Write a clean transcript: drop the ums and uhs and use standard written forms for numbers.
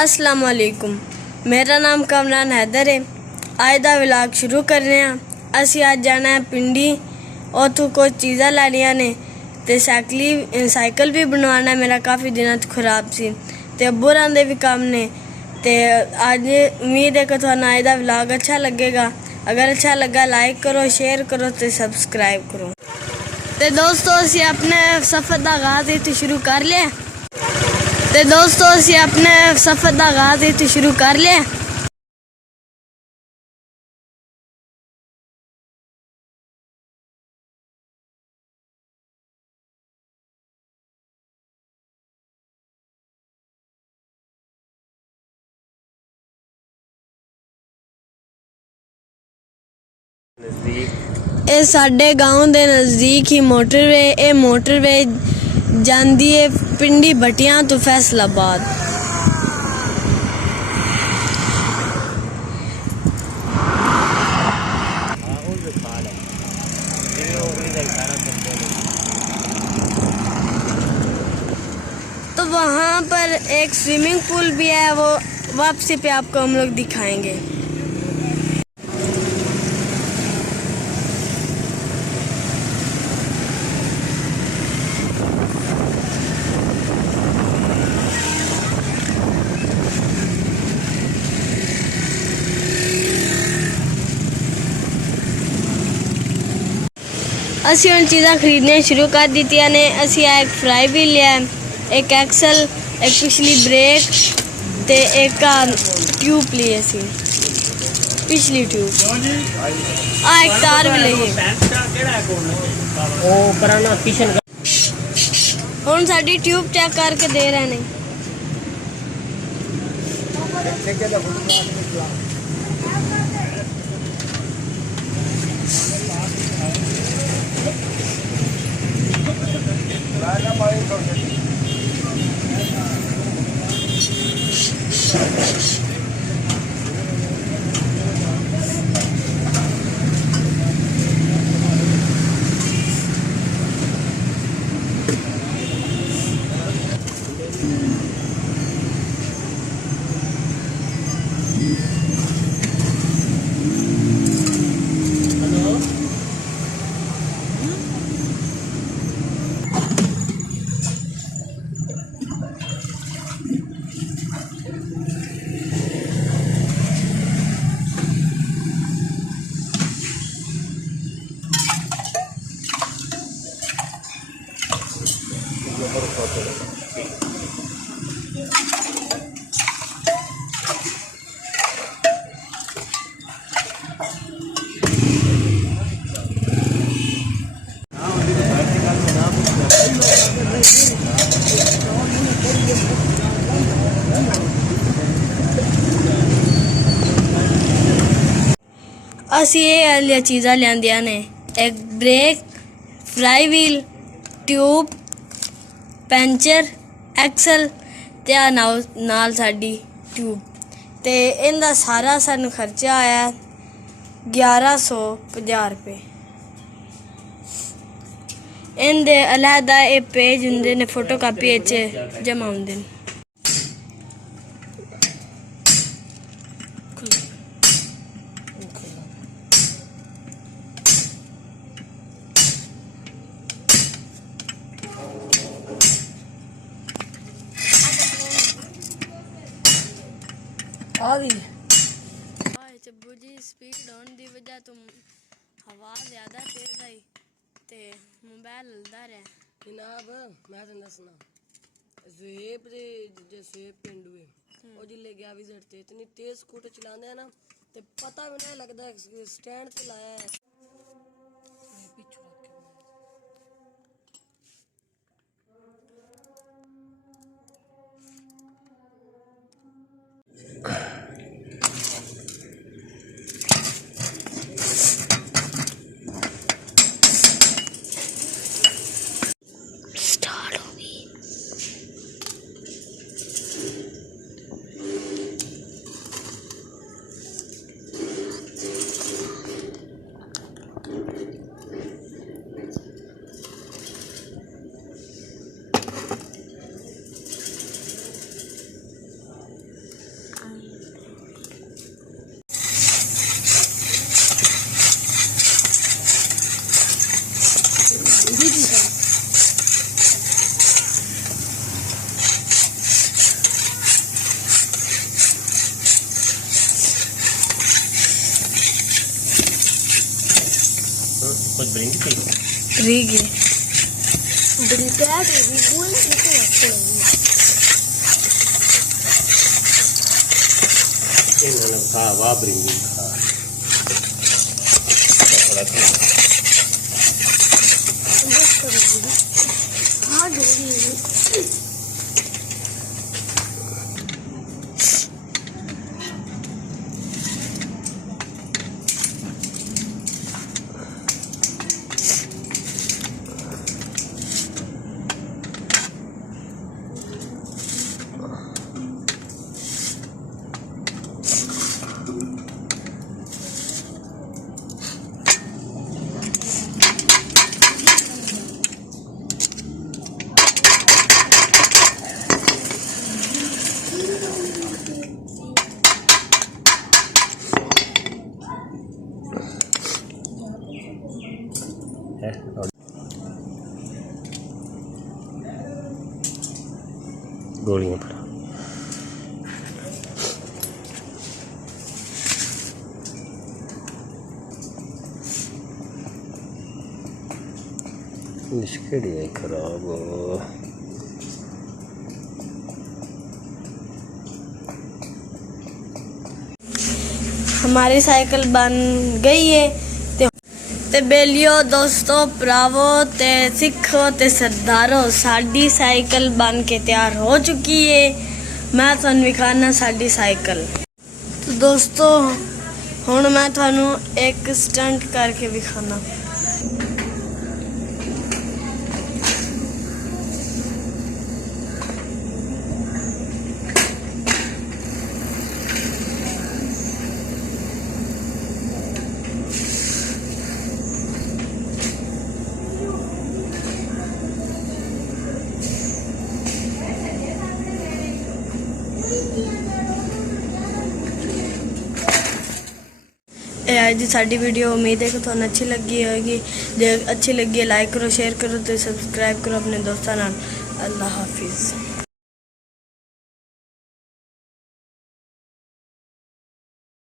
अस्सलाम वालेकुम। मेरा नाम कामरान हैदर है। आज दा व्लॉग शुरू कर रहे हैं। असी आज जाना है पिंडी, उतों कुछ चीज़ा लैनिया ने ते साइकिल भी बनवाना मेरा काफ़ी दिनों तो खराब सी ते अब्बू दे भी काम ने। ते आज उम्मीद है कि तुहानू आज दा व्लॉग अच्छा लगेगा। अगर अच्छा लगा लाइक करो, शेयर करो ते सब्सक्राइब करो। ते दोस्तों असी अपने सफ़र का आगाज़ इत्थे शुरू कर लिया। ते दोस्तों असी अपने सफ़र का आगाज़ इत्थे शुरू कर लिया। ये साडे गांव के नज़दीक ही मोटरवे। ये मोटरवे जाती है पिंडी भटियां तो फैसलाबाद। तो वहाँ पर एक स्विमिंग पूल भी है, वो वापसी पे आपको हम लोग दिखाएंगे। असी उन चीज़ा खरीदने शुरू कर दी ने। असी एक फ्राई व्हील लिया, एक एक्सल, एक पिछली ब्रेक ते एक ट्यूब ली। असी पिछली ट्यूब एक तार भी ली। हम साड़ी ट्यूब चेक करके दे रहे हैं। असी ये चीज़ा लिया ने, एक brake, freewheel, tube, puncture, axle ते नाल साडी ट्यूब। ते इनका सारा सानू खर्चा आया 1150 रुपये। इनके अलहदा ये पेज होंगे ने, फोटो कापी जमा होंगे। चब्बू जी स्पीड होने की वजह तो हवा ज्यादा तेज आई ते मोबाइल हिलदा रहा। जनाब मैं तुम दसना ज़ुहेब दे ज़ुहेब पिंडू है और जिले गया विजिट ते इतनी तेज स्कूटर चलाते हैं ना ते पता भी नहीं लगता स्टैंड ते लाया है। कुछ ब्रिंग थी रीगी ब्रिटेट भी बोल के रखते हैं इन्होंने खा वाह ब्रिंग खा थोड़ा थोड़ा बस करो हाँ डोरी है और गोलियां पड़ा निष्क्रिय खराब हो हमारी साइकिल बन गई है ते बेलियो दोस्तों भरावो ते सिखो ते सरदारो साडी साइकिल बन के तैयार हो चुकी है। मैं तुहानू विखाना साडी साइकिल। तो दोस्तों हुण मैं तुहानू एक स्टंट करके विखाना। आज की साडी वीडियो उम्मीद है कि तुहानू अच्छी लगी होगी। जे अच्छी लगी है लाइक करो शेयर करो तो सब्सक्राइब करो अपने दोस्तों नाल। अल्लाह हाफिज़।